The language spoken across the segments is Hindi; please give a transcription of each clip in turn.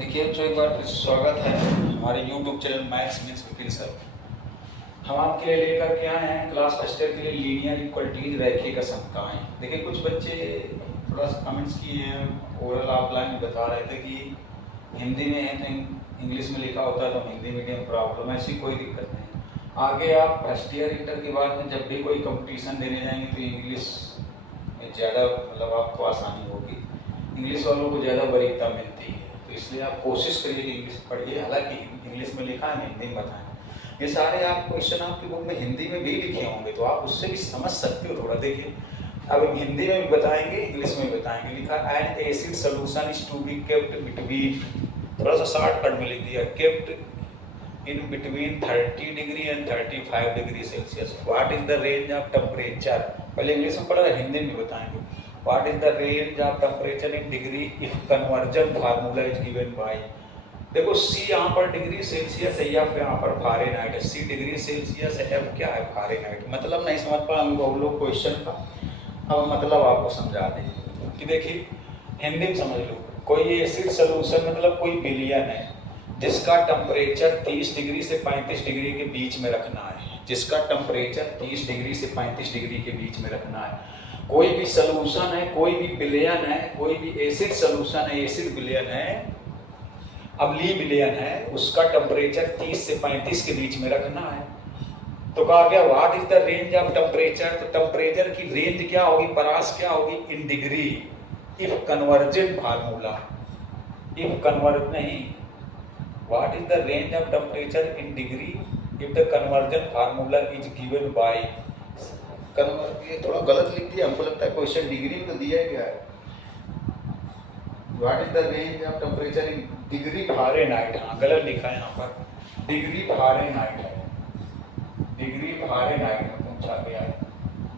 देखिए तो एक बार फिर स्वागत है हमारे YouTube चैनल मैथ्स मिक्स वकील सर। हम आपके लिए लेकर के आए हैं क्लास फर्स्ट ईयर के लिए लीनियर इक्वलिटीज रैखिक समताएं। देखिए कुछ बच्चे थोड़ा सा कमेंट्स किए हैं, ओरल ऑफलाइन में बता रहे थे कि हिंदी में है तो इंग्लिश में लिखा होता है तो हिंदी मीडियम प्रॉब्लम है। ऐसी कोई दिक्कत नहीं। आगे आप फर्स्ट ईयर इंटर के बाद में जब भी कोई कंपटीशन देने जाएंगे तो इंग्लिश में ज़्यादा मतलब आपको आसानी होगी। इंग्लिश वालों को ज़्यादा वरीयता मिलती है, तो इसलिए आप कोशिश करिए कि इंग्लिश पढ़िए। हालांकि इंग्लिश में लिखा है, हिंदी में बताएं। ये सारे आप क्वेश्चन आपकी बुक में हिंदी में भी लिखे होंगे तो आप उससे भी समझ सकते हो थोड़ा। देखिए अब हिंदी में भी बताएंगे, इंग्लिश में भी बताएंगे। लिखा an acid solution is to be kept between, थोड़ा सा शॉर्टकट में लिख दिया, kept in between 30 degree and 35 degree Celsius. What is the range of temperature, पहले इंग्लिश में पढ़ा, हिंदी में बताएंगे। What is the range of temperature in degree if conversion formula is given by, देखो C यहाँ पर डिग्री सेल्सियस है या फिर यहाँ पर फारेनहाइट है। C डिग्री सेल्सियस है, F क्या है फारेनहाइट। मतलब नहीं समझ पा हम लोग क्वेश्चन का, अब मतलब आपको समझा दें कि देखिए हिंदी में समझ लो। कोई एसिड सोल्यूशन मतलब कोई विलयन है जिसका टेम्परेचर 30 डिग्री से 35 डिग्री के बीच में रखना है। जिसका टेम्परेचर 30 डिग्री से 35 डिग्री के बीच में रखना है। कोई भी सॉल्यूशन है, कोई भी विलयन है, कोई भी एसिड सॉल्यूशन है, एसिड विलयन है, अम्लीय विलयन है, उसका टेम्परेचर 30 से 35 के बीच में रखना है। तो कहा गया what is the range of temperature, तो टेम्परेचर की रेंज क्या होगी, परास क्या होगी, in degree if conversion formula, if convert नहीं, what is the range of temperature in degree if the conversion formula is given by, ये थोड़ा गलत लिख दिया, हमको लगता है क्वेश्चन डिग्री में तो दिया गया है। What is the range of temperature in degree Fahrenheit, हाँ गलत लिखा है यहाँ पर, डिग्री फारेनहाइट है, डिग्री फारेनहाइट में पूछा गया है,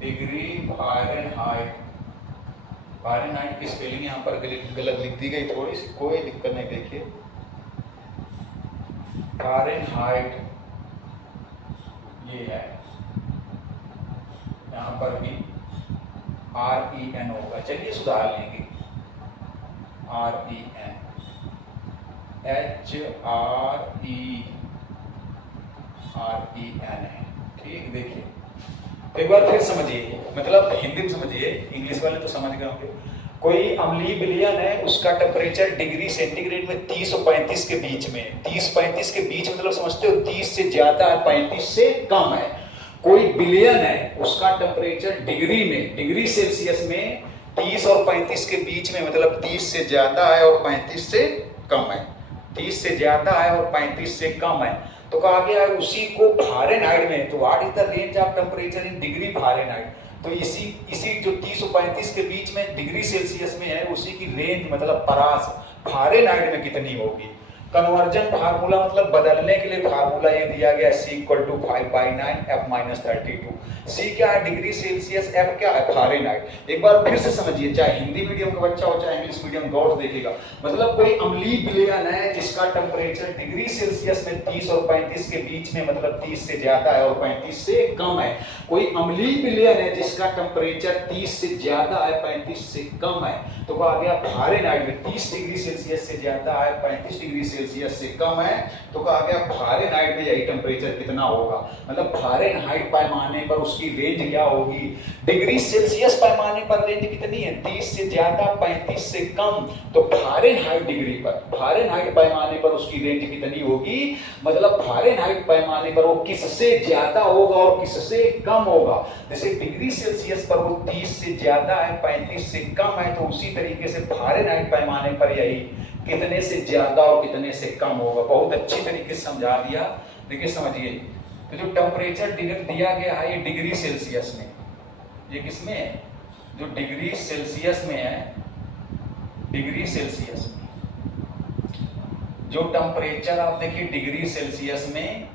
डिग्री फारेनहाइट। फारेनहाइट की स्पेलिंग यहाँ पर गलत लिख दी गई थोड़ी सी, कोई दिक्कत नहीं। देखिए फारेनहाइट ये है, यहाँ पर भी REN होगा, चलिए सुधार लेंगे, REN है, ठीक। देखिए एक बार फिर समझिए, मतलब हिंदी में समझिए, इंग्लिश वाले तो समझ गए होंगे। कोई अम्लीय विलयन है, उसका टेम्परेचर डिग्री सेंटीग्रेड में 30 और 35 के बीच में, 30-35 के बीच मतलब समझते हो 30 से ज्यादा है, 35 से कम है। कोई विलयन है, उसका टेम्परेचर डिग्री में, डिग्री सेल्सियस में 30 और 35 के बीच में, मतलब 30 से ज्यादा है और 35 से कम है, 30 से ज्यादा है और 35 से कम है। तो कहा गया उसी को फारेनहाइट में, तो what is the range of temperature in degree Fahrenheit, तो इसी जो 30 और 35 के बीच में डिग्री सेल्सियस में है, उसी की रेंज मतलब परास फारेनहाइट में कितनी होगी। कन्वर्जन फार्मूला मतलब बदलने के लिए फार्मूला ये दिया गया, C = 5/9 F-32। C क्या है डिग्री सेल्सियस, F क्या है फारेनहाइट। एक बार फिर से समझिए, चाहे हिंदी मीडियम का बच्चा हो चाहे इंग्लिश मीडियम, गौर से देखिएगा। मतलब कोई अम्लीय विलयन है जिसका टेम्परेचर डिग्री सेल्सियस में 30 और 35 के बीच में, मतलब 30 से ज्यादा है और 35 से कम है। कोई अम्लीय विलयन है जिसका टेम्परेचर 30 से ज्यादा है, 35 से कम है। तो कहा गया फारेनहाइट में 30 डिग्री सेल्सियस से ज्यादा है, 35 डिग्री सेल्सियस से कम है, तो कहा गया फारेनहाइट में यही टेम्परेचर कितना होगा। मतलब फारेनहाइट पैमाने पर उसकी रेंज क्या होगी। डिग्री सेल्सियस पैमाने पर रेंज कितनी है, 30 से ज्यादा, 35 से कम। तो फारेनहाइट डिग्री पर, फारेनहाइट पैमाने पर उसकी रेंज कितनी होगी, मतलब फारेनहाइट पैमाने पर वो किससे ज्यादा होगा और किससे कम होगा। जैसे डिग्री सेल्सियस पर वो 30 से ज्यादा है, 35 से कम है, तो उसी तरीके से फारेनहाइट पैमाने पर यही कितने से ज्यादा और कितने से कम होगा। बहुत अच्छी तरीके से समझा दिया। देखिए समझिए, तो जो टेम्परेचर दिया गया है ये डिग्री सेल्सियस में, ये किसमें है, जो डिग्री सेल्सियस में है, डिग्री सेल्सियस में जो टेम्परेचर आप देखिए डिग्री सेल्सियस में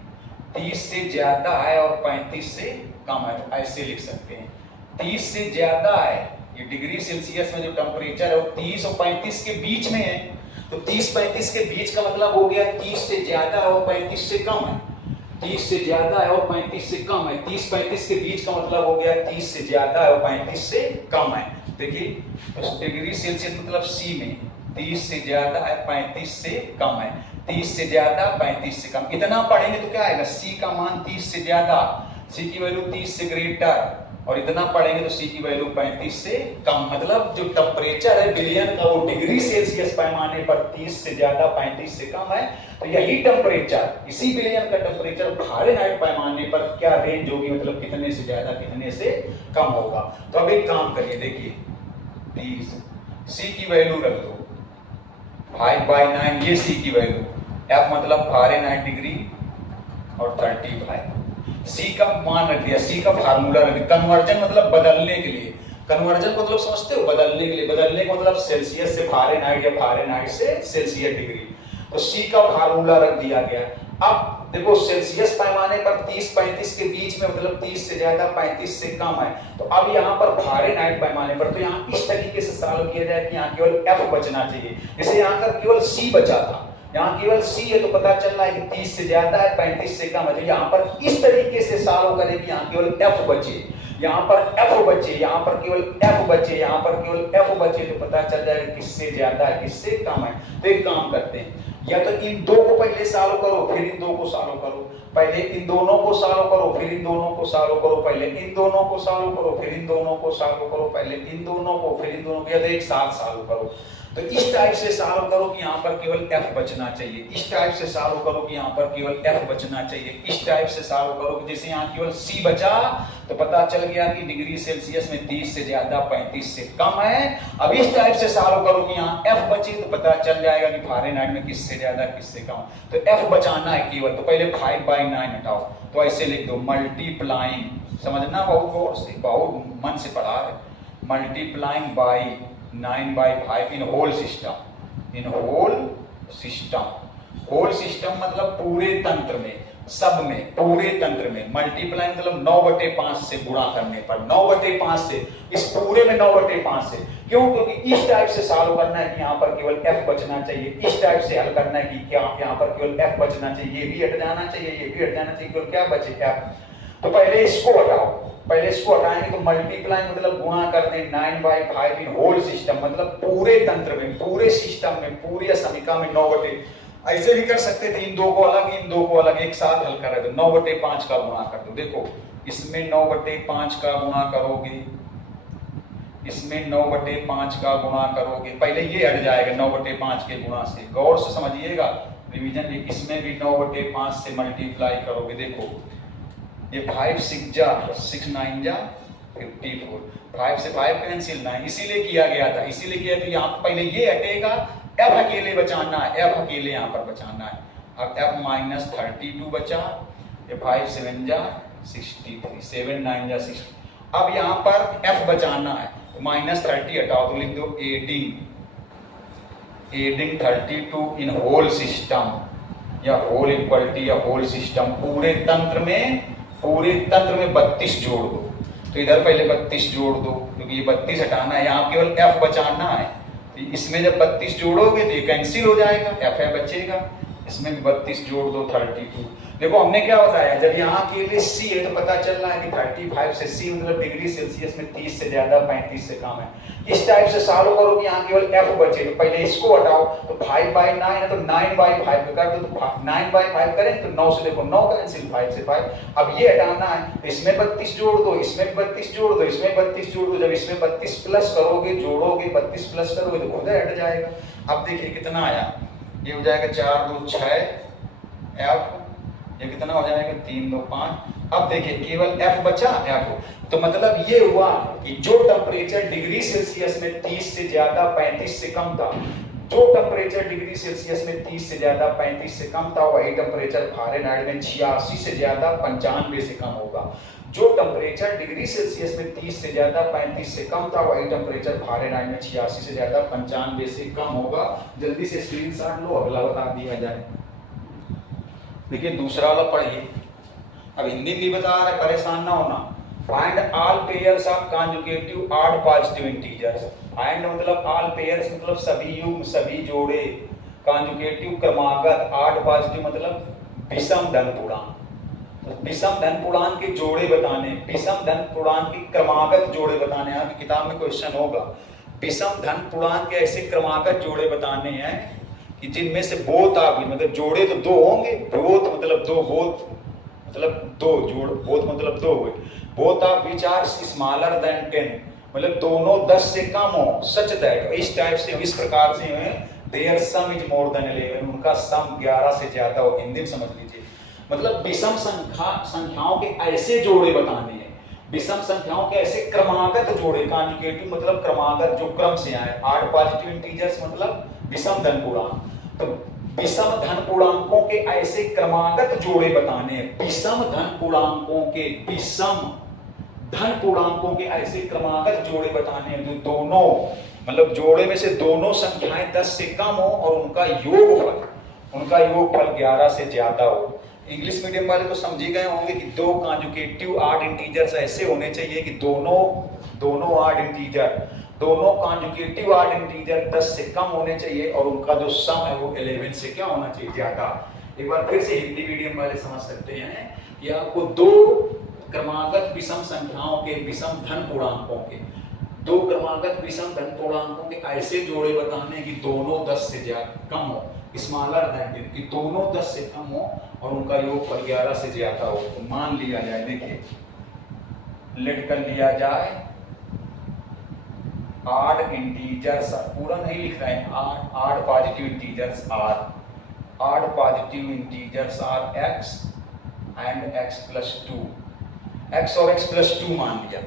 30 से ज्यादा है और 35 से कम है, तो ऐसे लिख सकते हैं। 30 से ज्यादा है, ये डिग्री सेल्सियस में जो टेम्परेचर है वो 30 और 35 के बीच में है, तो 30-35 के बीच का मतलब हो गया 30 से ज्यादा और 35 से कम है। 30 से ज्यादा है और 35 से कम है, 30-35 के बीच का मतलब हो गया 30 से ज्यादा है और 35 से कम है। देखिए डिग्री सेल्सियस मतलब C में 30 से ज्यादा है, 35 से कम है। 30 से ज्यादा, 35 से कम। इतना पढ़ेंगे तो क्या आएगा, सी का मान 30 से ज्यादा, सी की वैल्यू 30 से ग्रेटर, और इतना पढ़ेंगे तो सी की वैल्यू 35 से कम। मतलब जो टेम्परेचर है बिलियन का वो डिग्री सेल्सियस पैमाने पर 30 से ज्यादा, 35 से कम है। तो यही टेम्परेचर, इसी बिलियन का टेम्परेचर फारेनहाइट पैमाने पर क्या रेंज होगी, मतलब कितने से ज्यादा कितने से कम होगा। तो अब एक काम करिए, देखिए 30, सी की वैल्यू रख दो 5/9, ये सी की वैल्यू, एफ मतलब फारेनहाइट डिग्री और 35। सी का मान रख दिया, सी का फार्मूला रख दिया। कन्वर्जन मतलब बदलने के लिए, कन्वर्जन मतलब समझते हो, बदलने के लिए। बदलने का मतलब सेल्सियस से फारेनहाइट या फारेनहाइट से सेल्सियस डिग्री। तो सी का फार्मूला रख दिया गया। अब देखो सेल्सियस पैमाने पर 30-35 के बीच में, मतलब 30 से ज्यादा 35 से कम है। तो अब यहाँ पर फारेनहाइट पैमाने पर, तो यहाँ इस तरीके से सॉल्व किया जाए कि यहाँ केवल एफ बचना चाहिए। जैसे यहाँ पर केवल सी बचा था, यहाँ केवल सी है, तो पता चल रहा है कि 30 से ज्यादा है, 35 से कम है। तो यहाँ पर इस तरीके से सॉल्व करें कि यहाँ केवल एफ बचे, यहाँ पर एफ बचे, यहाँ पर केवल एफ बचे, यहाँ पर केवल एफ बचे, तो पता चल जाएगा किससे ज्यादा है किससे कम है। तो एक काम करते हैं, या तो इन दो को पहले सॉल्व करो फिर इन दो को सॉल्व करो, पहले इन दोनों को सॉल्व करो फिर इन दोनों को सॉल्व करो, पहले इन दोनों को सॉल्व करो फिर इन दोनों को सॉल्व करो, पहले इन दोनों को फिर इन दोनों को, या तो एक साथ सॉल्व करो। तो इस टाइप से सॉल्व करो कि यहाँ पर केवल एफ बचना चाहिए, इस टाइप से सॉल्व करो कि यहाँ पर केवल एफ बचना चाहिए, इस टाइप से सॉल्व करो कि जैसे यहाँ केवल सी बचा, तो पता चल गया कि डिग्री सेल्सियस में 30 से ज्यादा 35 से कम है। अब इस टाइप से सॉल्व करो कि यहाँ एफ बचे, तो पता चल जाएगा कि फारेनहाइट में किससे ज्यादा किससे कम। तो एफ बचाना है केवल, तो पहले 5/9 हटाओ, तो ऐसे लिख दो मल्टीप्लाइंग, समझना बहुत गौर से, बहुत मन से पढ़ा है, multiplying by 9/5 in whole system, in whole system. Whole system मतलब पूरे तंत्र में, सब में, पूरे तंत्र में। मल्टीप्लाई मतलब 9/5 से गुणा करने पर, 9/5 से, इस पूरे में 9/5 से। क्यों? क्योंकि इस टाइप से सॉल्व करना है कि यहाँ पर केवल एफ बचना चाहिए, इस टाइप से हल करना है कि क्या यहाँ पर केवल एफ बचना चाहिए, ये भी हट जाना चाहिए, ये भी हट जाना चाहिए, केवल क्या बचे एफ। तो पहले इसको हटाओ, पहले इसको हटाएंगे तो मल्टीप्लाई मतलब गुणा कर दें 9/5 इन होल सिस्टम, मतलब पूरे तंत्र में, पूरे सिस्टम में, पूरी समीका में 9/5। ऐसे भी कर सकते थे, इन दो को अलग, इन दो को अलग, एक साथ हल कर रहे थे। 9/5 का गुणा कर दो, देखो इसमें 9/5 का गुणा करोगे, इसमें 9/5 का गुणा करोगे, पहले ये हट जाएगा 9/5 के गुणा से। गौर से समझिएगा रिवीजन, इसमें भी 9/5 से मल्टीप्लाई करोगे। देखो ये 5 6 जा 6 9 जा 54, 5 से 5 कैंसिल 9, इसीलिए किया गया था, इसीलिए किया। तो यहाँ पहले ये हटेगा, एफ अकेले बचाना है, एफ अकेले यहाँ पर बचाना है। अब एफ -32 बचा, ये 5 7 जा 63, 7 9 जा 60। अब यहाँ पर एफ बचाना है, तो -30 हटाओ, तो लिख दो एडिंग 32 इन होल सिस्टम, या होल इक्वलिटी या होल सिस्टम, पूरे तंत्र में, पूरे तंत्र में 32 जोड़ दो। तो इधर पहले 32 जोड़ दो, क्योंकि ये 32 हटाना है, यहाँ केवल एफ बचाना है। तो इसमें जब 32 जोड़ोगे तो ये कैंसिल हो जाएगा, एफ है बचेगा, इसमें भी 32 जोड़ दो 32। देखो हमने क्या बताया, जब यहाँ के लिए सी है तो पता चल रहा है कि 35 से सी मतलब डिग्री सेल्सियस में 30 से ज्यादा 35 से कम है। इस टाइप से सॉल्व करो कि यहाँ केवल एफ बचे, तो पहले इसको हटाओ, तो 5/9 है तो 9/5 कर दो, तो 9/5 करें तो 9 से देखो 9 कैंसिल, 5 से 5। अब ये हटाना है तो इसमें 32 जोड़ दो, इसमें 32 जोड़ दो, इसमें 32 जोड़ दो। जब इसमें 32 प्लस करोगे, जोड़ोगे, 32 प्लस करोगे तो खुद हट जाएगा। अब देखिए कितना आया, ये हो जाएगा 4 2 6 एफ, ये कितना हो जाएगा 3 2 5। अब देखिए केवल एफ बचा, एफ। तो मतलब ये हुआ कि जो टेम्परेचर डिग्री सेल्सियस में 30 से ज्यादा 35 से कम था, जो टेम्परेचर डिग्री सेल्सियस में 30 से ज्यादा 35 से कम था, वही टेम्परेचर फारेनहाइट में 86 से ज्यादा 95 से कम होगा। जो टेम्परेचर डिग्री सेल्सियस में 30 से ज्यादा 35 से कम था, वही टेम्परेचर फारेनहाइट में 86 से ज्यादा 95 से कम होगा। जल्दी से स्क्रीनशॉट लो, अगला बता दिया जाए। देखिए दूसरा वाला पढ़िए, अब हिंदी में भी बता रहा है, परेशान ना होना। Find all pairs of conjugative odd positive integers. Find मतलब ऑल पेयर्स मतलब सभी युग्म, सभी जोड़े। कॉन्जुगेटिव क्रमागत, ऑड पॉजिटिव मतलब विषम धन पूर्णांक। तो विषम धन पूर्णांक के जोड़े बताने, विषम धन पूर्णांक की क्रमागत जोड़े बताने। आपकी किताब में क्वेश्चन होगा विषम धन पूर्णांक के ऐसे क्रमागत जोड़े बताने हैं कि जिनमें से बोथ आ गई, मतलब जोड़े तो दो होंगे, बोथ मतलब दो, बोथ मतलब दो जोड़, बोथ मतलब दो हुए, both of which are smaller than 10, मतलब दोनों 10 से कम हो, सच दैट, इस टाइप से, इस प्रकार से है, their sum is more than 11, उनका सम 11 से ज्यादा हो। हिंदी में समझ लीजिए, मतलब विषम संख्याओं के ऐसे जोड़े बताने हैं, विषम संख्याओं के ऐसे क्रमागत जोड़े, कॉन्जुगेटिव मतलब क्रमागत, जो क्रम से आए, 8 पॉजिटिव इंटीजर्स मतलब विषम धन पूर्णांक, तो विषम धन पूर्णांकों के ऐसे क्रमागत जोड़े बताने हैं, विषम धन पूर्णांकों के, विषम धन पूर्णांकों के ऐसे क्रमागत जोड़े बताने हैं जो दोनों, मतलब जोड़े में से दोनों संख्याएं 10 से कम हो और उनका योगफल 11 से ज्यादा हो। इंग्लिश मीडियम वाले तो समझ ही गए होंगे कि दो कॉन्जुगेटिव ऑड इंटीजर्स ऐसे होने चाहिए कि दोनों ऑड इंटीजर, दोनों कॉन्जुगेटिव ऑड इंटीजर 10 से कम होने चाहिए और उनका जो सम है वो 11 से क्या होना चाहिए, ज्यादा। एक बार फिर से हिंदी मीडियम वाले समझ सकते हैं कि आपको दो क्रमागत विषम संख्याओं के, विषम धन पूर्णांकों के, दो क्रमागत विषम धन पूर्णांकों के ऐसे जोड़े बताने कि दोनों 10 से ज्यादा कम हो, स्मॉलर देन 10, कि दोनों 10 से कम हो और उनका योगफल 11 से ज्यादा हो। तो मान लिया जाए, देखिए लेट कर लिया जाए, ऑड इंटीजर्स, पूरा नहीं लिख रहे हैं, odd positive integers are, odd positive integers are x and x plus 2, x और x प्लस 2 मान लिया।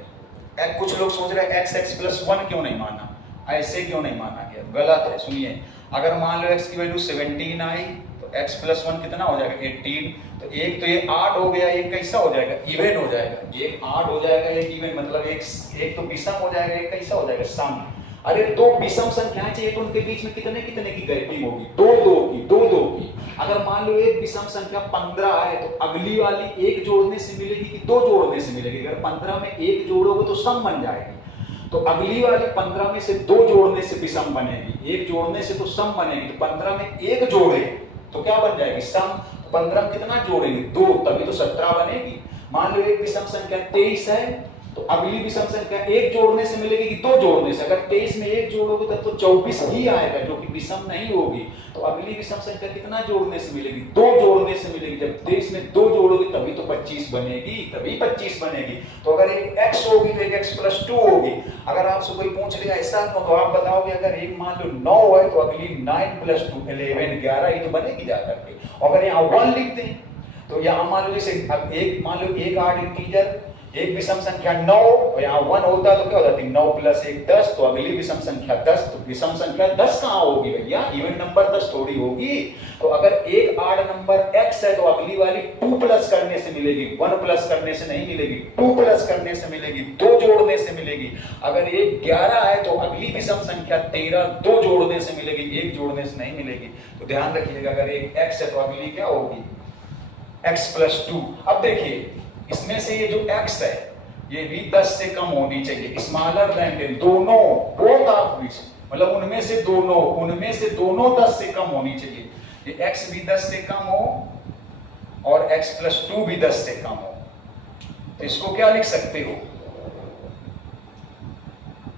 कुछ लोग सोच रहे हैं x प्लस 1 क्यों नहीं माना, ऐसे क्यों नहीं माना गया, गलत है। सुनिए, अगर मान लो x की वैल्यू 17 आई तो x प्लस 1 कितना हो जाएगा, 18, तो एक तो ये 8 हो गया, एक कैसा हो जाएगा, इवन हो जाएगा, एक 8 हो जाएगा, एक इवन, मतलब एक तो विषम हो जाएगा, एक कैसा हो जाएगा, सम। अरे दो विषम संख्याएं चाहिए तो उनके बीच में कितने की गैपिंग होगी, दो की। अगर मान लो एक विषम संख्या 15 है तो अगली वाली एक जोड़ने से मिलेगी कि दो जोड़ने से मिलेगी, अगर 15 में एक जोड़ोगे तो सम बन जाएगी, तो अगली वाली 15 में से दो जोड़ने से विषम बनेगी, एक जोड़ने से तो सम बनेगी, तो 15 में एक जोड़े तो क्या बन जाएगी, सम। 15 में कितना जोड़ेंगे, दो, तभी तो 17 बनेगी। मान लो एक विषम संख्या 23 है तो अगली विषम संख्या एक जोड़ने से मिलेगी कि दो जोड़ने से, अगर 23 में एक जोड़ोगे तब तो 24 ही आएगा जो कि विषम नहीं होगी, तो अगली विषम संख्या कितना जोड़ने से मिलेगी, दो जोड़ने से मिलेगी, जब 23 में दो जोड़ोगे तभी तो 25 बनेगी, तभी 25 बनेगी। तो अगर एक x होगी तो एक x प्लस 2 होगी। अगर आपसे कोई पूछ लिया ऐसा तो आप बताओगे, अगर एक मान लो 9 है तो अगली 9 प्लस 2 11, 11 ही तो बनेगी जाकर के। अगर यहाँ 1 लिख दें तो यहाँ मान लो जैसे एक, मान लो एक ऑड इंटीजर, एक विषम संख्या 9 और यहाँ 1 होता तो क्या हो जाती, 9 प्लस 1 10, तो अगली विषम संख्या 10, तो विषम संख्या 10 कहाँ होगी भैया, इवन नंबर 10 थोड़ी होगी। तो अगर एक ऑड नंबर x है तो अगली वाली 2 प्लस करने से मिलेगी, 1 प्लस करने से नहीं मिलेगी, 2 प्लस करने से मिलेगी, 2 जोड़ने से मिलेगी। अगर एक 11 है तो अगली विषम संख्या 13 2 जोड़ने से मिलेगी, 1 जोड़ने से नहीं मिलेगी। तो ध्यान रखिएगा, अगर एक x है तो अगली क्या होगी, x प्लस 2। अब देखिए इसमें से ये जो x है ये भी 10 से कम होनी चाहिए, स्मॉलर देन 10, दोनों, बोथ ऑफ विच, मतलब उनमें से दोनों 10 से कम होनी चाहिए। ये x भी 10 से कम हो और x प्लस 2 भी 10 से कम हो। तो इसको क्या लिख सकते हो,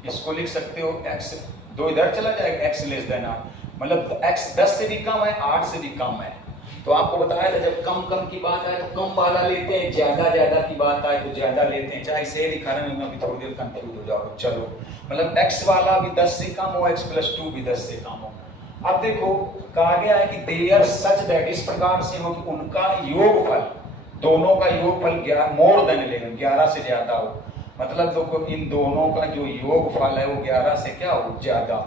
इसको लिख सकते हो x, दो इधर चला जाएगा, x लेस देन 8, मतलब x 10 से भी कम है, 8 से भी कम है। तो आपको बताया था जब कम की बात आए तो कम वाला लेते हैं, ज्यादा की बात आए तो ज्यादा लेते हैं। चाहे इसे दिखा रहे हैं, अभी थोड़ी देर कंफ्यूज हो जाओगे। चलो, मतलब x वाला भी 10 से कम हो, x प्लस 2 भी 10 से कम हो। अब देखो कहा गया है कि देयर सच दैट, इस प्रकार से हो कि उनका योगफल, दोनों का योगफल मोर देन 11, 11 से ज्यादा हो। मतलब देखो इन दोनों का जो योगफल है वो 11 से क्या हो, ज्यादा।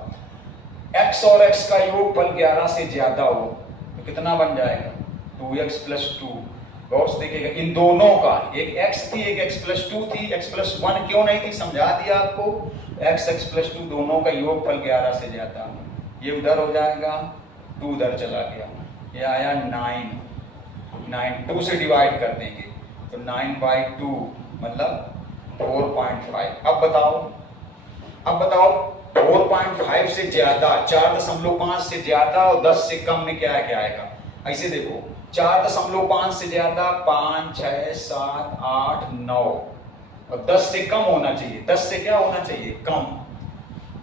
x और x का योगफल 11 से ज्यादा हो तो कितना बन जाएगा, 2x प्लस 2। गौर से देखिएगा इन दोनों का, एक x थी एक x प्लस 2 थी, x प्लस 1 क्यों नहीं थी समझा दिया आपको। x प्लस 2 दोनों का योगफल 11 से ज्यादा, ये उधर हो जाएगा, 2 उधर चला गया, ये आया 9, 2 से डिवाइड कर देंगे तो 9/2 मतलब 4.5। अब बताओ 4.5 से ज्यादा, 4.5 से ज्यादा और 10 से कम में क्या आएगा। ऐसे देखो 4.5 से ज्यादा 5, 6, 7, 8, 9 और 10 से कम होना चाहिए। 10 से क्या होना चाहिए, कम।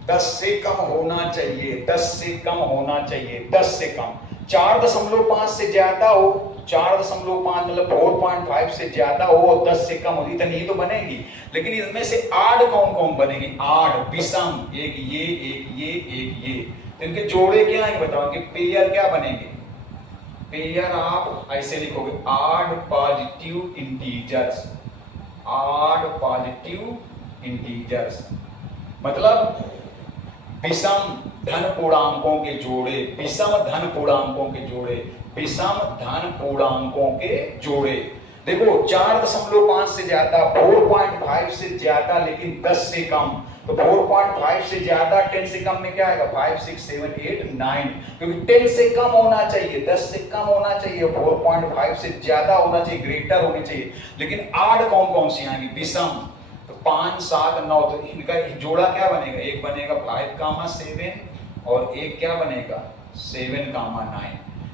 10 से कम होना चाहिए, 10 से कम होना चाहिए, 10 से कम। 4.5 से ज्यादा हो, 4.5 मतलब 4.5 से ज्यादा हो और 10 से कम हो, इतनी ही तो बनेगी। लेकिन इसमें से आड कौन कौन बनेगी? आड विषम, एक ये एक ये एक ये, तो इनके जोड़े क्या है बताओ कि पेयर क्या बनेंगे? पेयर आप ऐसे लिखोगे आड पॉजिटिव इंटीजर्स, आड पॉजिटिव इंटीजर्स मतलब विषम धन पूर्णांकों के जोड़े, विषम धन पूर्णांकों के जोड़े, विषम धन पूर्णांकों के जोड़े। देखो 4.5 से ज्यादा, 4.5 से ज्यादा, लेकिन 10 से कम। तो 4.5 से ज्यादा 10 से कम में क्या आएगा? 5 6 7 8 9, क्योंकि 10 से कम होना चाहिए, 10 से कम होना चाहिए, 4.5 से ज्यादा होना चाहिए, ग्रेटर होनी चाहिए। लेकिन आड कौन कौन सी आएंगी? विषम। तो 5 7 9, तो इनका जोड़ा क्या बनेगा? एक बनेगा 5, 7 और एक क्या बनेगा? 7, 9।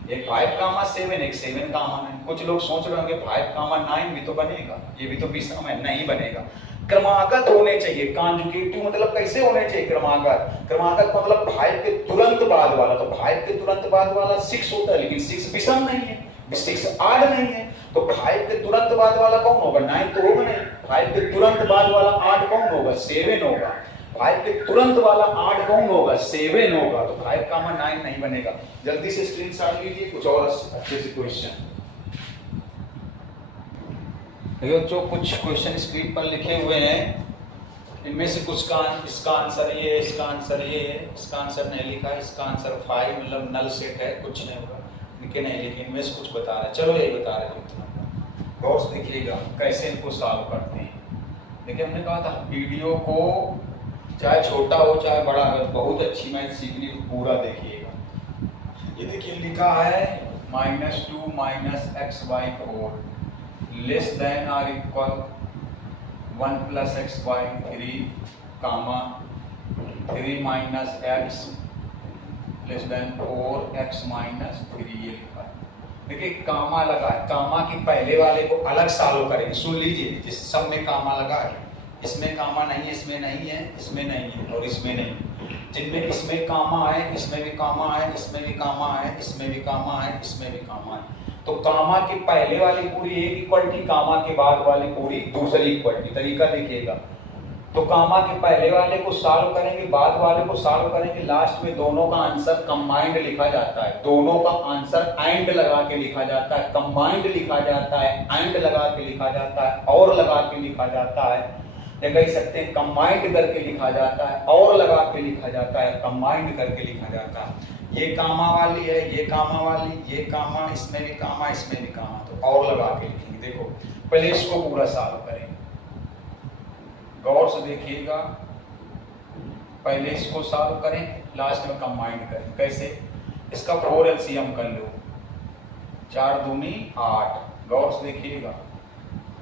एक 5, 7, एक 7, 9। कुछ लोग सोच रहे होंगे 5, 9 भी तो बनेगा, ये भी तो विषम है। नहीं बनेगा, क्रमागत होने चाहिए। कॉन्जुगेटिव मतलब कैसे होने चाहिए? क्रमागत। क्रमागत मतलब 5 के तुरंत बाद वाला। तो 5 के तुरंत बाद वाला 6 होता है, लेकिन 6 विषम नहीं है, 6 आड नहीं है। तो 5 के तुरंत बाद वाला कौन होगा? 9 तो होगा नहीं। 5 के तुरंत बाद वाला 8 कौन होगा? 7 होगा। 5 के तुरंत वाला 8 कौन होगा? 7 होगा। तो 5, 9 नहीं बनेगा। जल्दी से स्क्रीनशॉट लीजिए, कुछ और अच्छे से क्वेश्चन। जो कुछ क्वेश्चन स्क्रीन पर लिखे हुए हैं, इनमें से कुछ का इसका आंसर ये है, इसका आंसर ये है, इसका आंसर नहीं लिखा, इसका आंसर 5 मतलब नल सेट है, कुछ नहीं होगा। इनके नहीं लिखे, इनमें से कुछ बता रहा है। चलो यही बता रहे हैं, गौर से देखिएगा कैसे इनको सॉल्व करते हैं। देखिए हमने कहा था वीडियो को चाहे छोटा हो चाहे बड़ा, अगर बहुत अच्छी मैथ सीखनी तो पूरा देखिएगा। ये देखिए लिखा है -2 - x/4 लेस देन और इक्वल 1 + x/3 कामा 3 - x लेस देन 4x - 3, ये लिखा है। देखिए कामा लगा है, कामा की पहले वाले को अलग सॉल्व करेंगे। सुन लीजिए, जिस सब में कामा लगा है, इसमें कामा नहीं है, इसमें नहीं है, इसमें नहीं है और इसमें नहीं। जिनमें इसमें कामा है, इसमें भी कामा है, इसमें भी कामा है, इसमें भी कामा है, इसमें भी कामा है। तो कामा के पहले वाली पूरी एक इक्वलिटी, कामा के बाद वाली पूरी दूसरी इक्वलिटी। तरीका देखिएगा, तो कामा के पहले वाले को सॉल्व करेंगे, बाद वाले को सॉल्व करेंगे, लास्ट में दोनों का आंसर कंबाइंड लिखा जाता है। दोनों का आंसर एंड लगा के लिखा जाता है, कंबाइंड लिखा जाता है, एंड लगा के लिखा जाता है, और लगा के लिखा जाता है, या कह सकते हैं कंबाइंड करके लिखा जाता है, और लगा के लिखा जाता है, कंबाइंड करके लिखा जाता है। ये कामा वाली है, ये कामा वाली, ये कामा, इसमें भी कामा, इसमें भी कामा, तो और लगा के लिखेंगे। देखो पहले इसको पूरा सॉल्व करेंगे, गौर से देखिएगा। पहले इसको सॉल्व करें, लास्ट में कंबाइंड करें। कैसे? इसका 4 LCM कर लो, 4 दूनी 8। गौर से देखिएगा,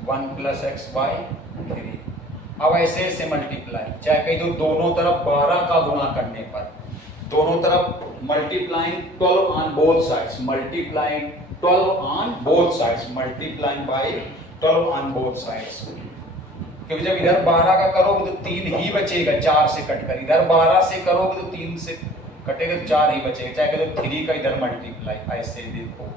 1 + x/3। अब ऐसे ऐसे मल्टीप्लाई, चाहे कहीं तो दोनों तरफ 12 का गुणा करने पर, दोनों तरफ multiplying 12 on both sides, multiplying 12 on both sides, multiplying by 12 on both sides. क्योंकि जब इधर 12 का करोगे तो 3 ही बचेगा 4 से कटकर, इधर 12 से करोगे तो 3 से कटेगा तो 4 ही बचेगा। चाहे करो 3 का इधर मल्टीप्लाई, ऐसे देखो,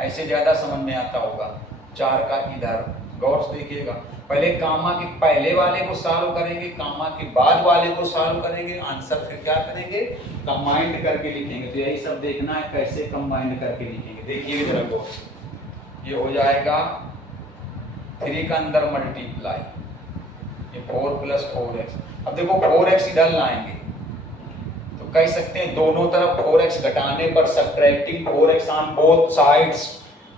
ऐसे ज्यादा समझ में आता होगा। 4 का इधर, गौर से देखिएगा। पहले कामा के पहले वाले को सॉल्व करेंगे, कामा के बाद वाले को सॉल्व करेंगे, आंसर फिर क्या करेंगे? कंबाइंड करके लिखेंगे। तो यही सब देखना है कैसे कंबाइंड करके लिखेंगे। देखिए जरा को, ये हो जाएगा 3 का अंदर मल्टीप्लाई, ये 4 + 4x। अब देखो 4x इधर लाएंगे तो कह सकते हैं दोनों तरफ 4x घटाने पर subtracting 4x on both sides,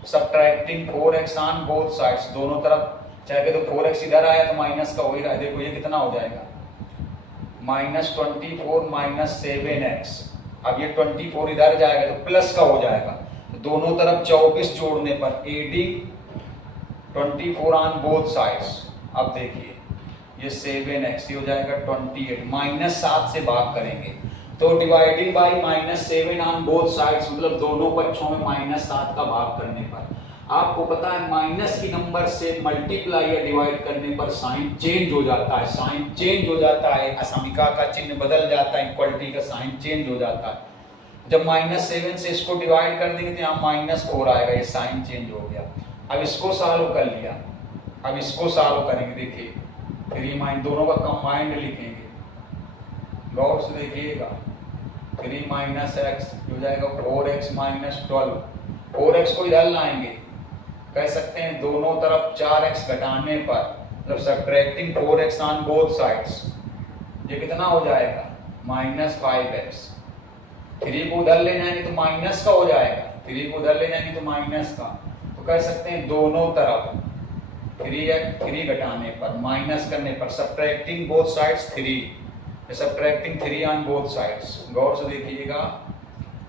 subtracting 4x on both sides, दोनों तरफ। चाहे तो 4x इधर आया तो माइनस का हो ही रहा है। देखो ये कितना हो जाएगा? -24 - 7x। अब ये 24 इधर जाएगा तो प्लस का हो जाएगा। तो दोनों तरफ 24 जोड़ने पर एडिंग 24 ऑन बोथ साइड्स। अब देखिए ये 7x, ये हो जाएगा 28, -7 से भाग करेंगे तो dividing by -7 on both sides, मतलब दोनों पक्षों में -7 का भाग करने पर। आपको पता है माइनस की नंबर से मल्टीप्लाई या डिवाइड करने पर साइन चेंज हो जाता है, साइन चेंज हो जाता है, असमिका का चिन्ह बदल जाता है, इक्वलिटी का साइन चेंज हो जाता है। जब -7 से इसको डिवाइड कर देंगे तो यहाँ -4 आएगा, ये साइन चेंज हो गया। अब इसको सॉल्व कर लिया, अब इसको सॉल्व करेंगे। देखिए 3 दोनों का कंबाइंड लिखेंगे, गौर से देखिएगा। 3 - x हो जाएगा 4x - 12। 4x को इधर लाएंगे, कह सकते हैं दोनों तरफ 4x घटाने पर, मतलब subtracting 4x on both sides, ये कितना हो जाएगा -5x। 3 को उधर ले जाएंगे तो माइनस का हो जाएगा, 3 को उधर ले जाएंगे तो माइनस का, तो कह सकते हैं दोनों तरफ 3 घटाने पर, माइनस करने पर, subtracting both sides 3, subtracting 3 on both sides. गौर से देखिएगा,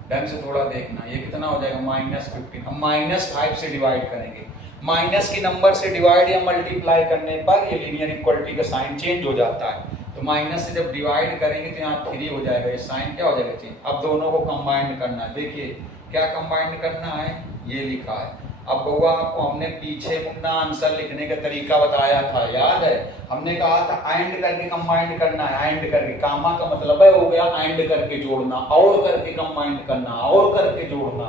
ढंग से थोड़ा देखना, ये कितना हो जाएगा -15। हम -5 से डिवाइड करेंगे, माइनस की नंबर से डिवाइड या मल्टीप्लाई करने पर ये लीनियर इक्वलिटी का साइन चेंज हो जाता है। तो माइनस से जब डिवाइड करेंगे तो यहाँ 3 हो जाएगा, ये साइन क्या हो जाएगा चेंज। अब दोनों को कंबाइंड करना है, देखिए क्या कंबाइंड करना है, ये लिखा है। अब बउआ आपको हमने पीछे मुन्ना आंसर लिखने का तरीका बताया था, याद है? हमने कहा था एंड करके कंबाइंड करना है, एंड करके, कामा का मतलब है हो गया एंड करके जोड़ना, और करके कंबाइंड करना, और करके जोड़ना।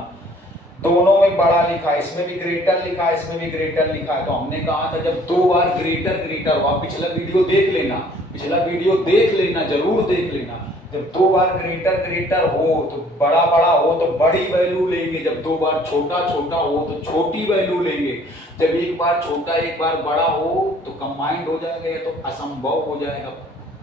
दोनों में बड़ा लिखा है, इसमें भी ग्रेटर लिखा है, इसमें भी ग्रेटर लिखा है। तो हमने कहा था जब 2 बार ग्रेटर ग्रेटर हो, पिछला वीडियो देख लेना, पिछला वीडियो देख लेना, जरूर देख लेना। जब 2 बार ग्रेटर ग्रेटर हो तो बड़ा बड़ा हो तो बड़ी वैल्यू लेंगे, जब 2 बार छोटा छोटा हो तो छोटी वैल्यू लेंगे, जब एक बार छोटा एक बार बड़ा हो तो कंबाइंड हो जाएगा, या तो असंभव हो जाएगा,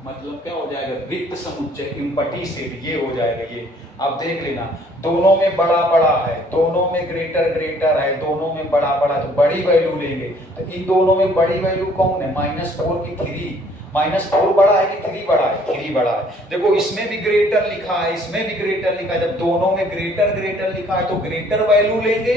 मतलब क्या हो जाएगा, रिक्त समुच्चय, इम्पटी सेट, ये हो जाएगा। ये आप देख लेना, दोनों में बड़ा बड़ा है, दोनों में ग्रेटर ग्रेटर है, दोनों में बड़ा बड़ा, तो बड़ी वैल्यू लेंगे। तो इन दोनों में बड़ी वैल्यू कौन है, -4 की 3, -4 बड़ा है कि 3 बड़ा है, 3 बड़ा है। देखो इसमें भी ग्रेटर लिखा है, इसमें भी ग्रेटर लिखा है, जब दोनों में ग्रेटर ग्रेटर लिखा है तो ग्रेटर वैल्यू लेंगे,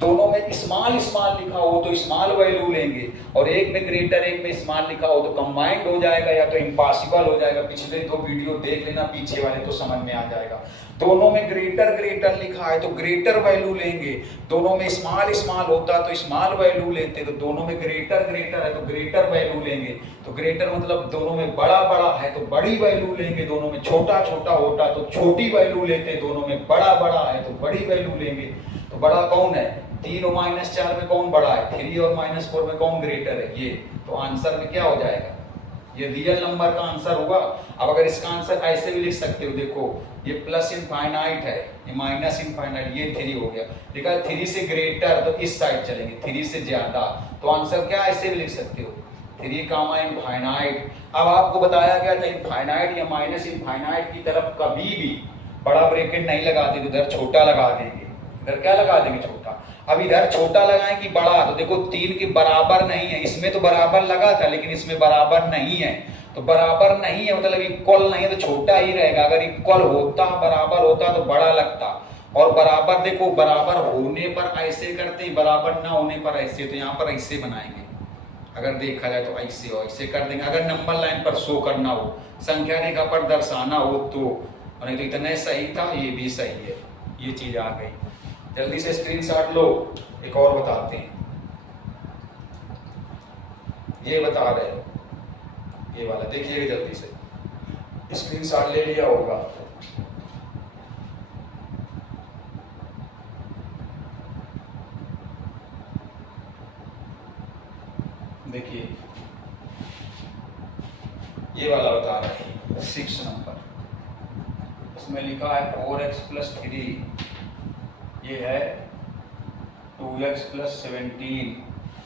दोनों में स्मॉल स्मॉल लिखा हो तो स्मॉल वैल्यू लेंगे, और एक में ग्रेटर एक में स्मॉल लिखा हो तो कंबाइंड हो जाएगा, या तो इम्पॉसिबल हो जाएगा। पिछले 2 वीडियो देख लेना पीछे वाले तो समझ में आ जाएगा। दोनों में ग्रेटर ग्रेटर लिखा है तो ग्रेटर वैल्यू लेंगे, दोनों में स्मॉल स्मॉल होता तो स्मॉल वैल्यू लेते, तो दोनों में ग्रेटर ग्रेटर है तो ग्रेटर वैल्यू लेंगे। तो ग्रेटर मतलब दोनों में बड़ा बड़ा है तो बड़ी वैल्यू लेंगे, दोनों में छोटा छोटा होता तो छोटी वैल्यू लेते, दोनों में बड़ा बड़ा है तो बड़ी वैल्यू लेंगे। तो बड़ा कौन है, 3 और -4 में कौन बड़ा है, 3 और -4 में कौन ग्रेटर है, ये। तो आंसर में क्या हो जाएगा, ये रियल नंबर का आंसर होगा। अब अगर इसका आंसर ऐसे भी लिख सकते हो, देखो ये प्लस इनफाइनाइट है, ये माइनस इनफाइनाइट, ये 3 हो गया, लिखा है 3 से ग्रेटर तो इस साइड चलेंगे, 3 से ज्यादा, तो आंसर क्या ऐसे भी लिख सकते हो, 3 कामा इनफाइनाइट। अब आपको बताया गया था इनफाइनाइट या माइनस इनफाइनाइट की तरफ कभी भी बड़ा ब्रैकेट नहीं लगा देंगे, इधर छोटा लगा देंगे, इधर क्या लगा देंगे, छोटा। अब इधर छोटा लगाएं कि बड़ा, तो देखो 3 के बराबर नहीं है, इसमें तो बराबर लगा था लेकिन इसमें बराबर नहीं है, तो बराबर नहीं है मतलब इक्वल नहीं है तो छोटा ही रहेगा। अगर इक्वल होता, बराबर होता तो बड़ा लगता, और बराबर देखो बराबर होने पर ऐसे करते हैं, बराबर ना होने पर ऐसे, तो यहाँ पर ऐसे बनाएंगे। अगर देखा जाए तो ऐसे हो, ऐसे कर देंगे। अगर नंबर लाइन पर शो करना हो, संख्या रेखा पर दर्शाना हो तो, नहीं तो इतना सही था, ये भी सही है, ये चीज आ गई। जल्दी से स्क्रीनशॉट लो, एक और बताते हैं, ये बता रहे हैं, ये वाला देखिएगा, जल्दी से स्क्रीनशॉट ले लिया होगा। देखिए ये वाला बता रहे हैं 6 नंबर, इसमें लिखा है 4x + 3, ये है 2x + 17,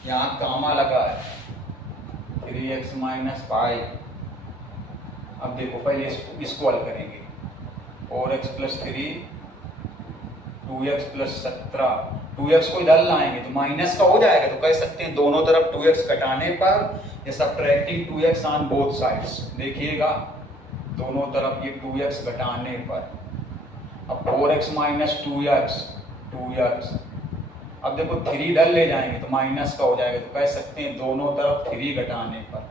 यहाँ कामा लगा है 3x - 5। अब देखो पहले इसको हल करेंगे, 4x + 3, 2x + 17, 2x को इधर लाएंगे तो माइनस का हो जाएगा, तो कह सकते हैं दोनों तरफ 2x घटाने पर, या subtracting 2x on both sides. देखिएगा दोनों तरफ ये 2x घटाने पर, अब 4x - 2x, 2x। अब देखो 3 इधर ले जाएंगे तो माइनस का हो जाएगा, तो कह सकते हैं दोनों तरफ 3 घटाने पर,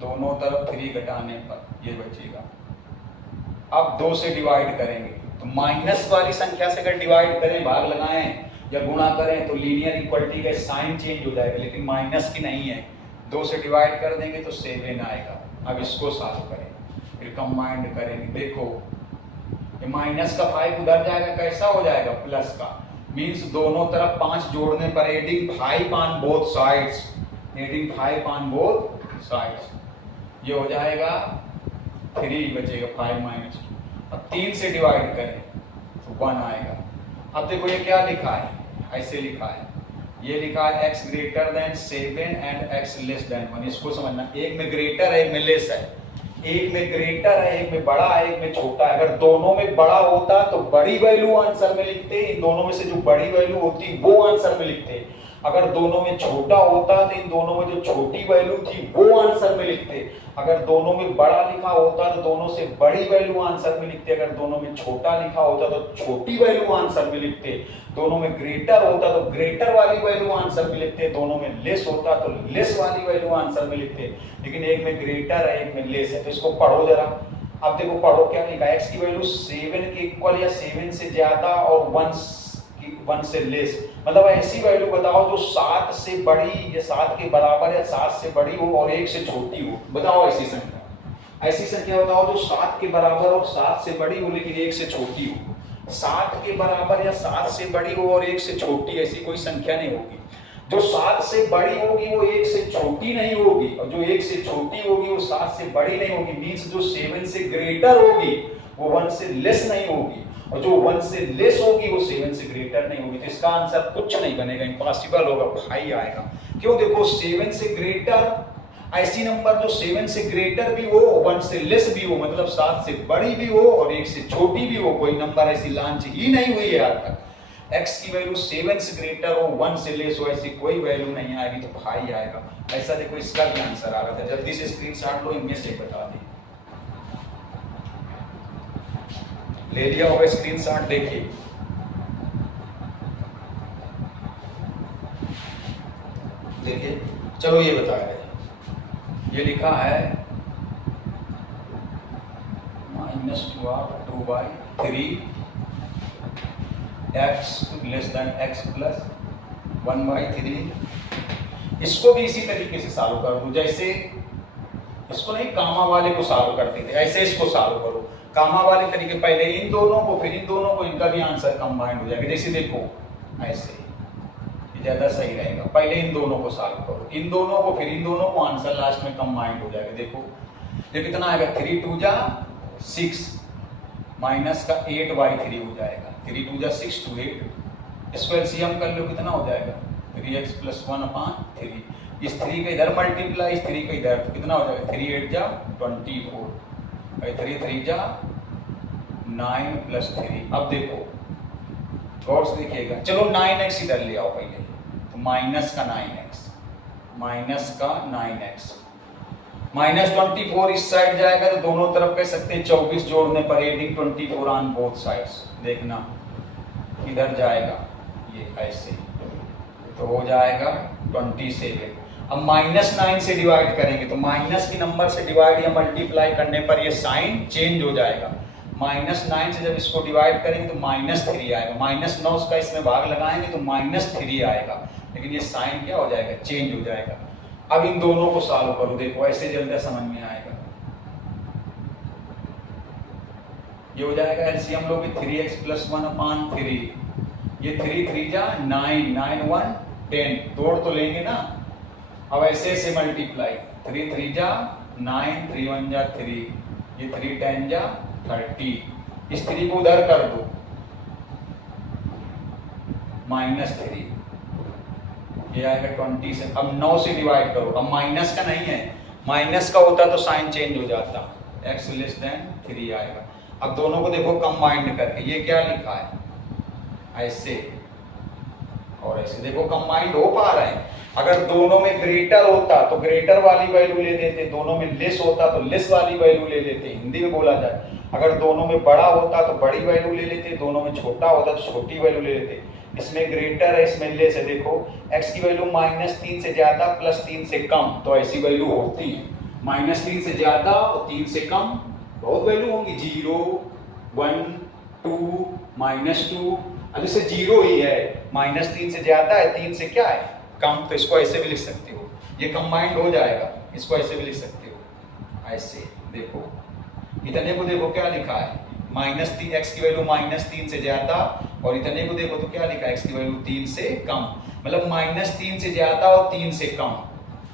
दोनों तरफ 3 घटाने पर ये बचेगा। अब 2 से डिवाइड करेंगे तो माइनस वाली संख्या से अगर डिवाइड करें, भाग लगाएं, या गुणा करें तो लीनियर इक्वलिटी का साइन चेंज हो जाएगा, लेकिन माइनस की नहीं है। 2 से डिवाइड कर देंगे तो 7 आएगा। अब इसको सॉल्व करें, फिर कंबाइंड करेंगे। देखो ये माइनस का 5 उधर जाएगा, कैसा हो जाएगा प्लस का, मीन्स दोनों तरफ 5 जोड़ने पर adding 5 on both sides, adding 5 on both sides, ये हो जाएगा 3 बचेगा 5 माइनस 2। अब 3 से डिवाइड करें तो 1 आएगा। अब देखो ये क्या लिखा है, ऐसे लिखा है, ये लिखा है x greater than 7 and x less than 1। इसको समझना, एक में ग्रेटर है एक में लेस है, एक में ग्रेटर है एक में बड़ा है एक में छोटा है। अगर दोनों में बड़ा होता तो बड़ी वैल्यू आंसर में लिखते, इन दोनों में से जो बड़ी वैल्यू होती वो आंसर में लिखते। अगर दोनों में छोटा होता तो इन दोनों में जो छोटी वैल्यू थी वो आंसर में लिखते। अगर दोनों में बड़ा लिखा होता तो दोनों से बड़ी वैल्यू आंसर में लिखते। अगर दोनों में छोटा लिखा होता तो छोटी वैल्यू आंसर में लिखते। दोनों में ग्रेटर होता तो ग्रेटर वाली वैल्यू आंसर में लिखते। दोनों में लेस होता तो लेस वाली वैल्यू आंसर में लिखते। लेकिन एक में ग्रेटर है एक में लेस है, तो इसको पढ़ो जरा। अब देखो पढ़ो क्या लिखा है, x की वैल्यू 7 के इक्वल या 7 से ज्यादा और 1 से लेस, मतलब ऐसी वैल्यू बताओ जो 7 से बड़ी या 7 के बराबर या 7 से बड़ी हो और 1 से छोटी हो। बताओ ऐसी संख्या, ऐसी संख्या बताओ जो 7 के बराबर और 7 से बड़ी हो लेकिन 1 से छोटी हो। 7 के बराबर या 7 से बड़ी हो और 1 से छोटी, ऐसी कोई संख्या नहीं होगी। जो 7 से बड़ी होगी वो 1 से छोटी नहीं होगी, और जो 1 से छोटी होगी वो 7 से बड़ी नहीं होगी। मींस जो 7 से ग्रेटर होगी वो 1 से लेस नहीं होगी, और जो 1 से लेस होगी वो 7 से ग्रेटर नहीं होगी। तो इसका आंसर कुछ नहीं बनेगा, इम्पॉसिबल होगा, भाई आएगा। क्यों? देखो 7 से ग्रेटर, ऐसी नंबर जो 7 से ग्रेटर भी हो 1 से लेस भी हो, मतलब 7 से बड़ी भी हो और 1 से छोटी भी हो, कोई नंबर ऐसी लॉन्च ही नहीं हुई है आज तक। x की वैल्यू 7 से ग्रेटर हो 1 से लेस हो, ऐसी कोई वैल्यू नहीं आएगी, तो भाई आएगा। ऐसा देखो इसका भी आंसर आ रहा था। जल्दी से स्क्रीनशॉट लो, इनमें से बता दी। ले लिया होगा स्क्रीनशॉट, देखिए देखिए। चलो ये बता रहे, ये लिखा है -2/3 x less than x plus 1/3। इसको भी इसी तरीके से सॉल्व कर दो, जैसे इसको नहीं कामा वाले को सॉल्व करते थे, ऐसे इसको सॉल्व करो। कामा वाले तरीके, पहले इन दोनों को फिर इन दोनों को, इनका भी आंसर कंबाइंड हो जाएगा। जैसे देखो ऐसे, ये ज्यादा सही रहेगा। पहले इन दोनों को सॉल्व करो, इन दोनों को फिर इन दोनों को, आंसर लास्ट में कंबाइंड हो जाएगा। देखो ये कितना आएगा, 3 2 जा 6 माइनस का 8/3 हो जाएगा। 3 2 जा 6 2 8, इसको एलसीएम कर लो, कितना हो जाएगा 3x + 1/3। इस 3 का इधर मल्टीप्लाई, इस 3 का इधर, तो कितना हो जाएगा 3 8 जा 24, 3 3 जा 9 + 3। अब देखो गौर से देखिएगा, चलो 9x इधर ले आओ पहले, तो माइनस का 9x, माइनस का 9x, -24 इस साइड जाएगा तो दोनों तरफ कह सकते हैं 24 जोड़ने पर एडिंग 24 ऑन बोथ साइड्स। देखना इधर जाएगा ये ऐसे, तो हो जाएगा 27। अब -9 से डिवाइड करेंगे तो माइनस की नंबर से डिवाइड या मल्टीप्लाई करने पर ये साइन चेंज हो जाएगा। -9 से जब इसको डिवाइड करेंगे तो -3 आएगा। -9 का इसमें भाग लगाएंगे तो -3 आएगा, लेकिन ये साइन क्या हो जाएगा, चेंज हो जाएगा। अब इन दोनों को सॉल्व करो, देखो ऐसे जल्दी समझ में आएगा। ये हो जाएगा एलसीएम लोगे 3x + 1/3, ये 3 3 जा 9 9 1 10, तोड़ तो लेंगे ना। अब ऐसे ऐसे मल्टीप्लाई, 3 3 जा 9 3 1 जा 3, ये 3 10 जा 30, इस 3 को उधर कर दो, -3, ये आएगा 20 से। अब 9 से डिवाइड करो, अब माइनस का नहीं है, माइनस का होता तो साइन चेंज हो जाता, x लेस देन 3 आएगा। अब दोनों को देखो कंबाइंड करके, ये क्या लिखा है ऐसे और ऐसे, देखो कंबाइंड हो पा रहे हैं। अगर दोनों में ग्रेटर होता तो ग्रेटर वाली वैल्यू ले लेते, दोनों में लेस होता तो लेस वाली वैल्यू ले लेते, हिंदी में बोला जाए। अगर दोनों में बड़ा होता तो बड़ी वैल्यू ले लेते, दोनों में छोटा होता तो छोटी वैल्यू ले लेते। इसमें ग्रेटर है इसमें लेस है। देखो x की वैल्यू -3 से ज्यादा +3 से कम, तो ऐसी वैल्यू होती है। -3 से ज्यादा और 3 से कम बहुत वैल्यू होंगी, 0 1 2 -2। अब जैसे 0 ही है -3 से ज्यादा है, 3 से क्या है कम, तो इसको ऐसे भी लिख सकते हो, ये कंबाइंड हो जाएगा, इसको ऐसे भी लिख सकते हो, ऐसे देखो इतने को देखो क्या लिखा है -3, x की वैल्यू -3 से ज्यादा, और इतने को देखो तो क्या लिखा है x की वैल्यू 3 से कम, मतलब -3 से ज्यादा और 3 से कम,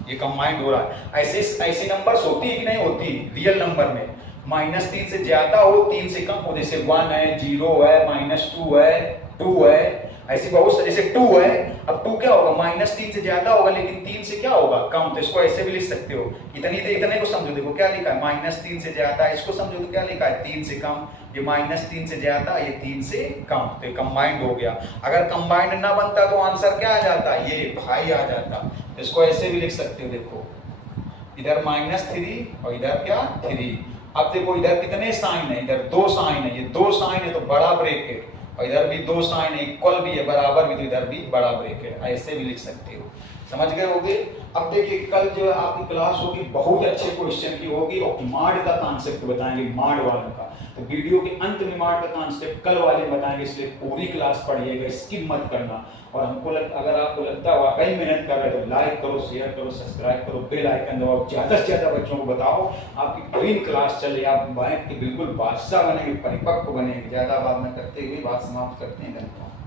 ये कंबाइंड हो रहा है। ऐसे ऐसे नंबर्स होती है कि नहीं होती रियल नंबर में, -3 से ज्यादा हो 3 से कम हो, जैसे 1 है, 0 है, -2 है, 2 है, ऐसी बहुत सारी, जैसे 2 है, अब 2 क्या होगा -3 से ज्यादा होगा लेकिन 3 से क्या होगा कम, तो इसको ऐसे भी लिख सकते हो। इतने को समझो, देखो क्या लिखा है -3 से ज्यादा, इसको समझो तो क्या लिखा है 3 से कम, ये -3 से ज्यादा, ये 3 से कम, तो कंबाइंड हो गया। अगर कंबाइंड ना बनता तो आंसर क्या आ जाता, ये भाई आ जाता, तो इसको ऐसे भी लिख सकते हो, देखो इधर -3 और इधर क्या 3, अब देखो इधर कितने साइन है, इधर 2 साइन है, ये 2 साइन है तो बड़ा ब्रैकेट, और इधर भी 2 साइन है, इक्वल भी है, बराबर भी, तो इधर भी बड़ा ब्रैकेट, ऐसे भी लिख सकते हो। समझ गए होगे। अब देखिए कल जो है आपकी क्लास होगी बहुत अच्छे क्वेश्चन की होगी, और माड का कॉन्सेप्ट बताएंगे, माड वालों का, तो वीडियो के अंत में माड का कॉन्सेप्ट कल वाले बताएंगे, इसलिए पूरी क्लास पढ़िएगा, स्किप मत करना। और अगर आपको लगता है वाकई मेहनत कर रहे हो तो लाइक करो, शेयर करो, सब्सक्राइब करो, बेल आइकन दबाओ, ज्यादा से ज्यादा बच्चों को बताओ, आपकी ड्रीम क्लास चले, आप बैंक के बिल्कुल बादशाह बनेंगे, परिपक्व बनेंगे। ज्यादा बात न करते हुए बात समाप्त करते हैं। धन्यवाद।